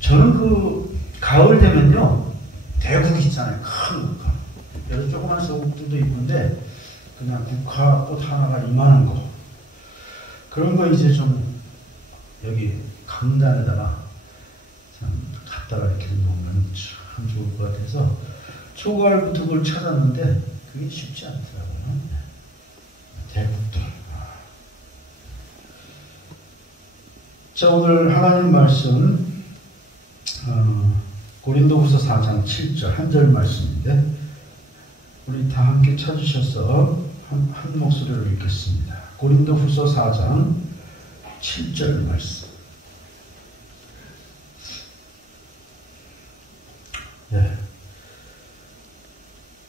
저는 가을 되면요, 대국 있잖아요. 큰 국화. 그래서 조그만 소국들도 있는데, 그냥 국화꽃 하나가 이만한 거. 그런 거 이제 좀, 여기 강단에다가 참 갖다가 이렇게 놓으면 참 좋을 것 같아서, 초가을부터 그걸 찾았는데, 그게 쉽지 않더라고요. 대국들. 자, 오늘 하나님 말씀, 고린도후서 4장 7절 한 절 말씀인데, 우리 다 함께 찾으셔서 한 목소리로 읽겠습니다. 고린도후서 4장 7절 말씀. 네.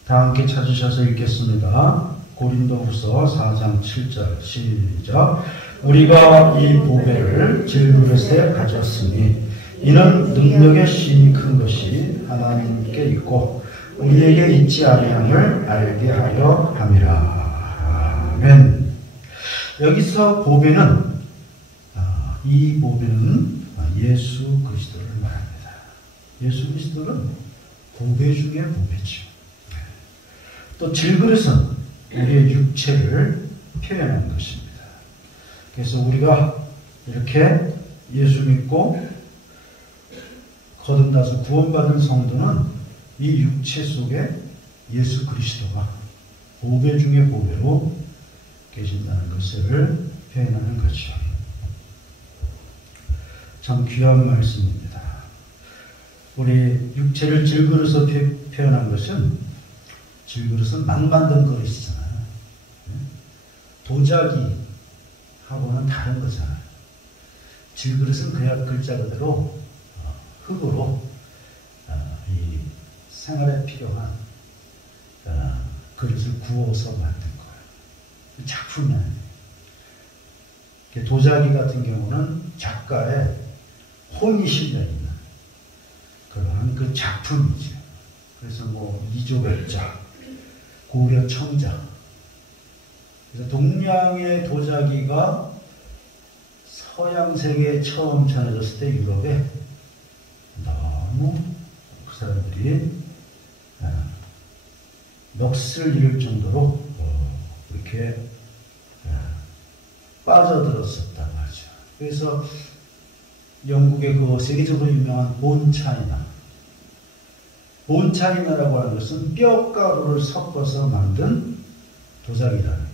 다 함께 찾으셔서 읽겠습니다. 고린도후서 4장 7절 시작. 우리가 이 보배를 질그릇에 가졌으니 이는 능력의 심이 큰 것이 하나님께 있고 우리에게 있지 아니함을 알게 하려 함이라. 아멘. 여기서 보배는 이 보배는 예수 그리스도를 말합니다. 예수 그리스도는 보배 중에 보배죠. 또 질그릇은 우리의 육체를 표현하는 것입니다. 그래서 우리가 이렇게 예수 믿고 거듭나서 구원받은 성도는 이 육체 속에 예수 그리스도가 보배 중에 보배로 계신다는 것을 표현하는 거죠. 참 귀한 말씀입니다. 우리 육체를 질그릇으로 표현한 것은 질그릇은 막 만든 그릇이잖아요. 도자기하고는 다른 거잖아요. 질그릇은 그냥 글자 그대로 흙으로 이 생활에 필요한 그릇을 구워서 만든 거예요. 작품이 아니에요. 도자기 같은 경우는 작가의 혼이 실려있는 그러한 그 작품이죠. 그래서 이조별자, 고려청자. 그래서 동양의 도자기가 서양 세계에 처음 전해졌을 때 유럽에 너무 그 사람들이 넋을 잃을 정도로 이렇게 빠져들었었단 말이죠. 그래서 영국의 세계적으로 유명한 본차이나라고 하는 것은 뼈가루를 섞어서 만든 도자기라는 거예요.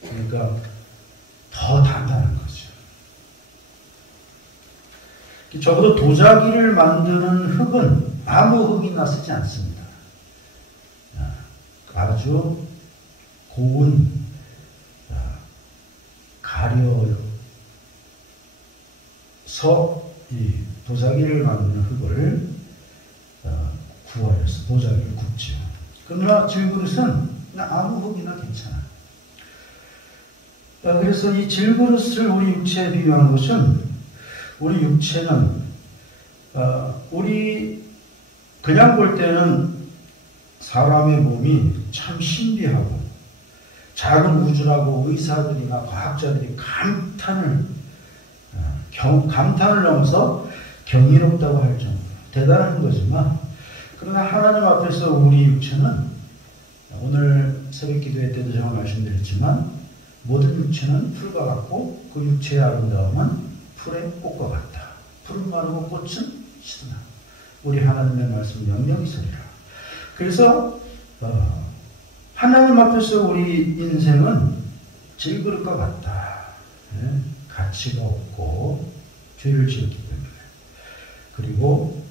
그러니까 더 단단한 거죠. 적어도 도자기를 만드는 흙은 아무 흙이나 쓰지 않습니다. 아주 고운 가려서 이 도자기를 만드는 흙을 구하여서 도자기를 굽죠. 그러나 질그릇은 아무 흙이나 괜찮아요. 그래서 이 질그릇을 우리 육체에 비유한 것은 우리 육체는 우리 그냥 볼 때는 사람의 몸이 참 신비하고 작은 우주라고 의사들이나 과학자들이 감탄을 넘어서 경이롭다고 할 정도로 대단한 거지만 그러나 하나님 앞에서 우리 육체는 오늘 새벽 기도회 때도 제가 말씀드렸지만 모든 육체는 풀과 같고 그 육체의 아름다움은 풀의 꽃과 같다. 풀은 마르고 꽃은 시드나. 우리 하나님의 말씀 명령이 서리라. 그래서 하나님 앞에서 우리 인생은 질그릇과 같다. 가치가 없고 죄를 지었기 때문에 그리고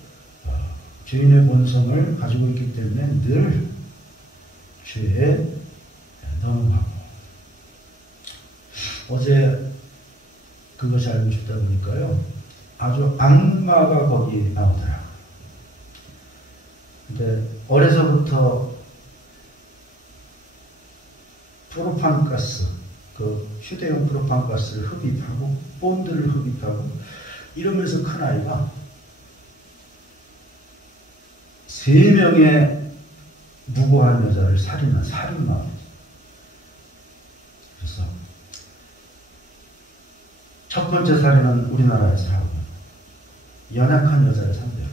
죄인의 본성을 가지고 있기 때문에 늘 죄에 넘어가고 어제 그것이 알고 싶다 보니까요 아주 악마가 거기 나오더라고요. 근데 어려서부터 프로판가스 휴대용 프로판가스를 흡입하고 본드를 흡입하고 이러면서 큰 아이가 3명의 무고한 여자를 살인한 살인마입니다. 그래서 첫 번째 살인은 우리나라에서 하고 연약한 여자를 상대로.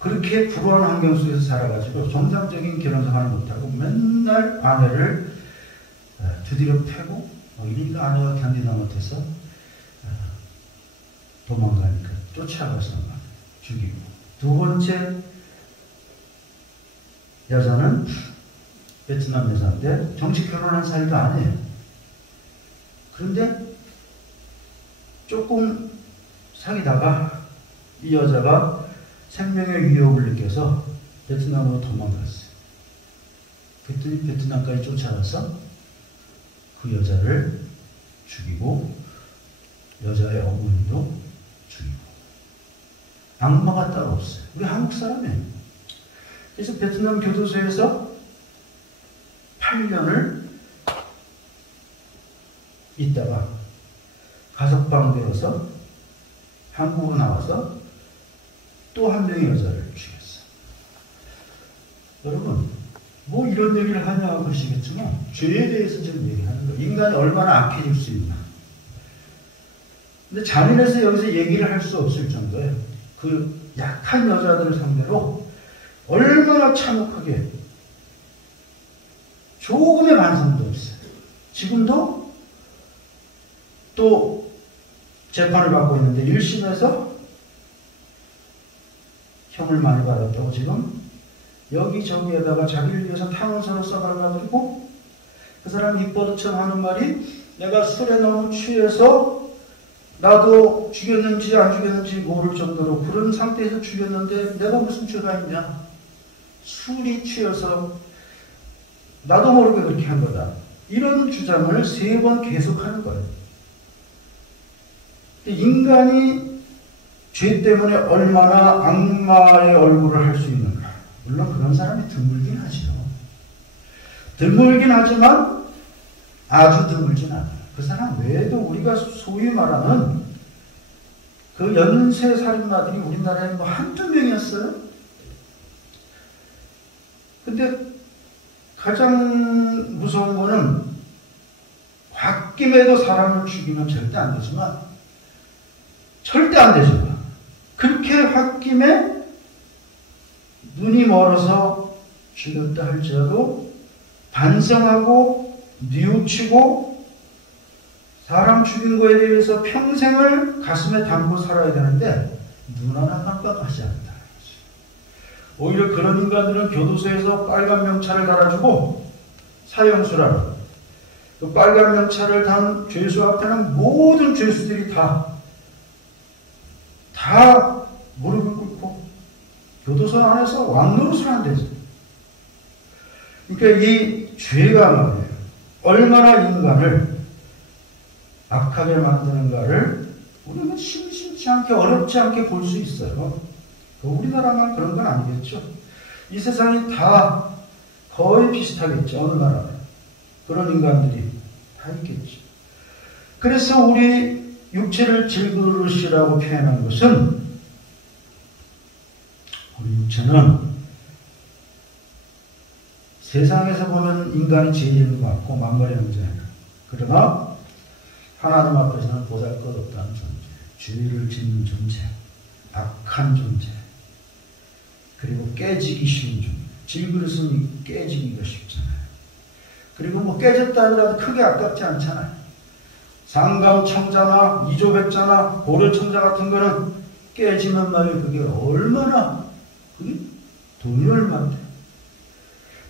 그렇게 불우한 환경 속에서 살아가지고 정상적인 결혼생활을 못하고 맨날 아내를 두드려 패고 이러니까 아내가 견디다 못해서 도망가니까 쫓아가서 죽이고. 두 번째 여자는 베트남 여자인데 정식 결혼한 사이도 아니에요. 그런데 조금 사귀다가 이 여자가 생명의 위협을 느껴서 베트남으로 도망갔어요. 그랬더니 베트남까지 쫓아가서 그 여자를 죽이고 여자의 어머니도 죽이고. 악마가 따로 없어요. 우리 한국 사람이에요. 그래서 베트남 교도소에서 8년을 있다가 가석방되어서 한국으로 나와서 또 한 명의 여자를 죽였어. 여러분, 뭐 이런 얘기를 하냐 그러시겠지만 죄에 대해서 지금 얘기하는 거예요. 인간이 얼마나 악해질 수 있나. 근데 잔인해서 여기서 얘기를 할 수 없을 정도예요. 그 약한 여자들을 상대로 얼마나 참혹하게, 조금의 반성도 없어요. 지금도 또 재판을 받고 있는데 1심에서 형을 많이 받았다고 지금 여기저기에다가 자기를 위해서 탄원서를 써달라고 그 사람 입버릇처럼 하는 말이 내가 술에 너무 취해서 나도 죽였는지 안 죽였는지 모를 정도로 그런 상태에서 죽였는데 내가 무슨 죄가 있냐. 술이 취해서 나도 모르게 그렇게 한 거다. 이런 주장을 3번 계속하는 거예요. 인간이 죄 때문에 얼마나 악마의 얼굴을 할 수 있는가. 물론 그런 사람이 드물긴 하죠. 드물긴 하지만 아주 드물진 않아요. 그 사람 외에도 우리가 소위 말하는 그 연쇄 살인마들이 우리나라에 뭐 한두 명이었어요. 근데 가장 무서운 거는 홧김에도 사람을 죽이면 절대 안 되지만 절대 안 되지만 그렇게 홧김에 눈이 멀어서 죽였다 할지라도 반성하고 뉘우치고 사람 죽인 거에 대해서 평생을 가슴에 담고 살아야 되는데 눈 하나 깜빡하지 않는다. 오히려 그런 인간들은 교도소에서 빨간 명찰을 달아주고 사형수라는 그 빨간 명찰을 단 죄수 앞에는 모든 죄수들이 다 무릎을 꿇고 교도소 안에서 왕노릇을 한대죠. 그러니까 이 죄가 말이에요. 얼마나 인간을 악하게 만드는가를 우리는 심심치 않게 어렵지 않게 볼 수 있어요. 우리나라만 그런 건 아니겠죠. 이 세상이 다 거의 비슷하겠죠. 어느 나라에. 그런 인간들이 다 있겠죠. 그래서 우리 육체를 질그릇이라고 표현한 것은 우리 육체는 세상에서 보면 인간이 제일 많고 만물의 형제예요. 그러나 하나님 앞에서는 보잘것없다는 존재, 죄를 짓는 존재, 악한 존재, 그리고 깨지기 쉬운 존재. 질그릇은 깨지기가 쉽잖아요. 그리고 뭐 깨졌다 하더라도 크게 아깝지 않잖아요. 상감청자나 이조백자나 고려청자 같은 거는 깨지는 말이 그게 얼마나 그게 돈이 얼마인데.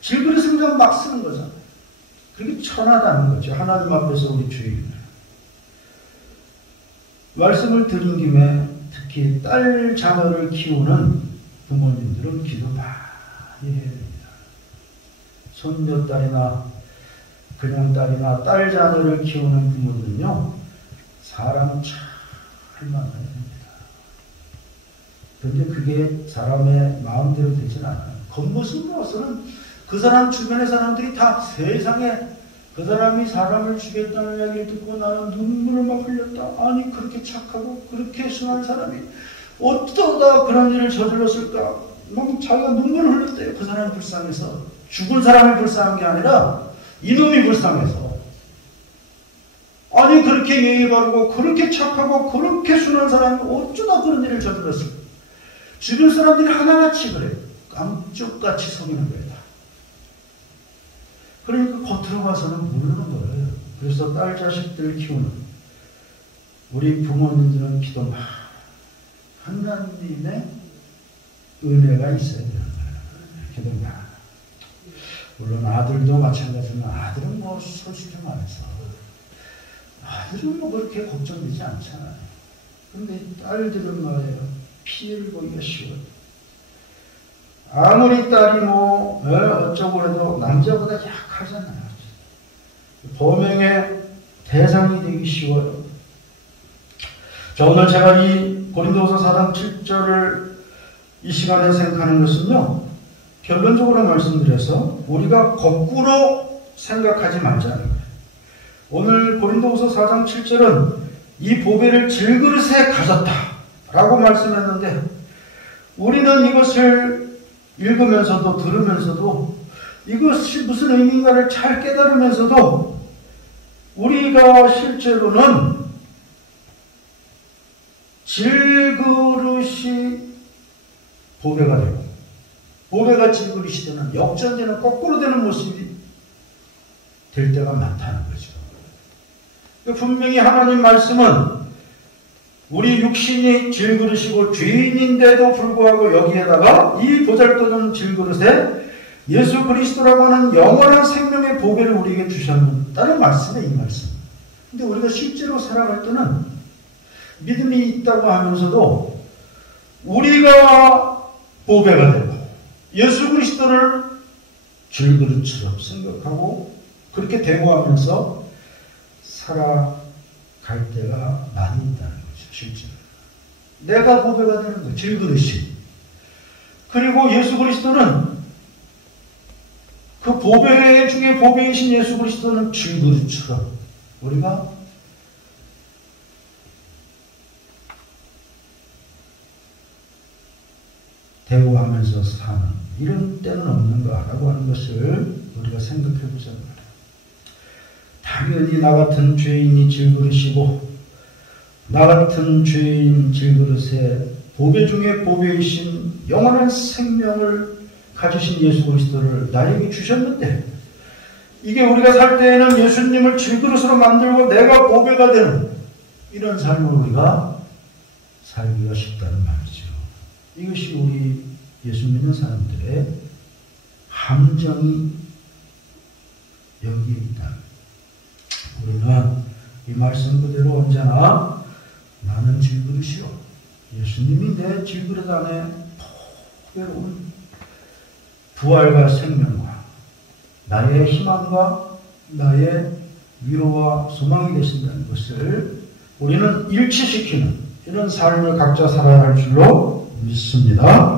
질그릇은 그냥 막 쓰는 거잖아요. 그게 천하다는 거죠. 하나님 앞에서 우리 죄인을. 말씀을 드린 김에 특히 딸 자녀를 키우는 부모님들은 기도 많이 해야 됩니다. 손녀딸이나 그냥 딸이나 딸 자녀를 키우는 부모들은요, 사람 잘 만나야 됩니다. 그런데 그게 사람의 마음대로 되진 않아요. 겉모습으로서는 그 사람 주변의 사람들이 다 세상에 그 사람이 사람을 죽였다는 이야기를 듣고 나는 눈물을 막 흘렸다. 아니 그렇게 착하고 그렇게 순한 사람이 어쩌다 그런 일을 저질렀을까. 막 자기가 눈물을 흘렸대요. 그 사람이 불쌍해서. 죽은 사람이 불쌍한 게 아니라 이놈이 불쌍해서. 아니 그렇게 예의 바르고 그렇게 착하고 그렇게 순한 사람이 어쩌다 그런 일을 저질렀을까? 주변 사람들이 하나같이 그래. 깜짝같이 속이는 거예요. 그러니까 겉으로 봐서는 모르는 거예요. 그래서 딸 자식들 키우는 우리 부모님들은 기도 하나님의 은혜가 있어야 되는 거예요. 기도가. 물론 아들도 마찬가지지만 아들은 뭐 솔직히 말해서 아들은 뭐 그렇게 걱정되지 않잖아요. 그런데 딸들은 말이에요. 피해를 보기가 쉬워요. 아무리 딸이 뭐 어쩌고 해도 남자보다 약하잖아요. 범행의 대상이 되기 쉬워요. 자, 오늘 제가 이 고린도후서 4장 7절을 이 시간에 생각하는 것은요, 결론적으로 말씀드려서 우리가 거꾸로 생각하지 말자는 거예요. 오늘 고린도후서 4장 7절은 이 보배를 질그릇에 가졌다라고 말씀했는데, 우리는 이것을 읽으면서도 들으면서도 이것이 무슨 의미인가를 잘 깨달으면서도 우리가 실제로는 질그릇이 보배가 되고 보배가 질그릇이 되는 역전되는 거꾸로 되는 모습이 될 때가 많다는 거죠. 분명히 하나님 말씀은 우리 육신이 질그릇이고 죄인인데도 불구하고 여기에다가 이 보잘것없는 질그릇에 예수 그리스도라고 하는 영원한 생명의 보배를 우리에게 주셨다는 말씀이에요, 이 말씀. 근데 우리가 실제로 살아갈 때는 믿음이 있다고 하면서도 우리가 보배가 되고 예수 그리스도를 질그릇처럼 생각하고 그렇게 대모하면서 살아갈 때가 많이 있다는 거죠, 실제로. 내가 보배가 되는 거예요, 질그릇이. 그리고 예수 그리스도는 그 보배 중에 보배이신 예수 그리스도는 질그릇처럼 우리가 대우하면서 사는 이런 때는 없는가라고 하는 것을 우리가 생각해 보자는 거예요. 당연히 나 같은 죄인이 질그릇이고 나 같은 죄인 질그릇에 보배 중에 보배이신 영원한 생명을 가지신 예수 그리스도를 나에게 주셨는데, 이게 우리가 살 때에는 예수님을 질그릇으로 만들고 내가 보배가 되는 이런 삶을 우리가 살기가 쉽다는 말이죠. 이것이 우리 예수 믿는 사람들의 함정이 여기에 있다. 우리는 이 말씀 그대로 언제나 나는 질그릇이요, 예수님이 내 질그릇 안에 보배로운 부활과 생명과 나의 희망과 나의 위로와 소망이 되신다는 것을 우리는 일치시키는 이런 삶을 각자 살아야 할 줄로 믿습니다.